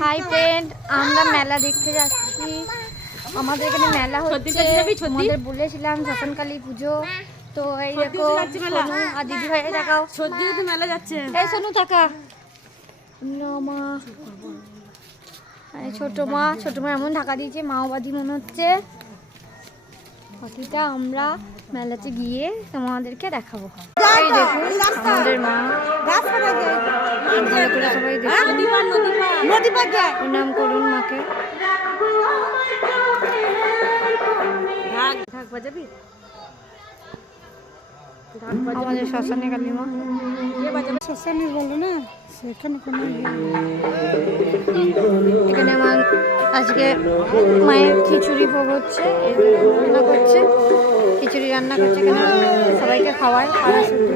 Hi friend, আমরা মেলা দেখতে যাচ্ছি। আমাদের এখানে মেলা হচ্ছে, আমাদের বলেছিলাম শ্মশানকালী পুজো। তো এই দেখো আর দিদি ভাই দেখাও, সত্যি তো মেলা যাচ্ছে। এই সোনু থাকা মা, ছোট মা এমন ঢাকা দিয়েছে, মাওবাদী মনে হচ্ছে। বাকিটা আমরা মেলাতে গিয়ে তোমাদেরকে দেখাবো। এই দেখুন আমাদের মা, ভালো করে সবাই দেখুন, প্রণাম করুন মাকে। আমাদের শ্মশানে কালী মা, শ্মশানে বলো না, সেখানে কোনো এখানে আমার আজকে মায়ের খিচুড়ি ভোগ হচ্ছে, রান্না করছে, খিচুড়ি রান্না করছে, এখানে সবাইকে খাওয়ায়। আর শুধু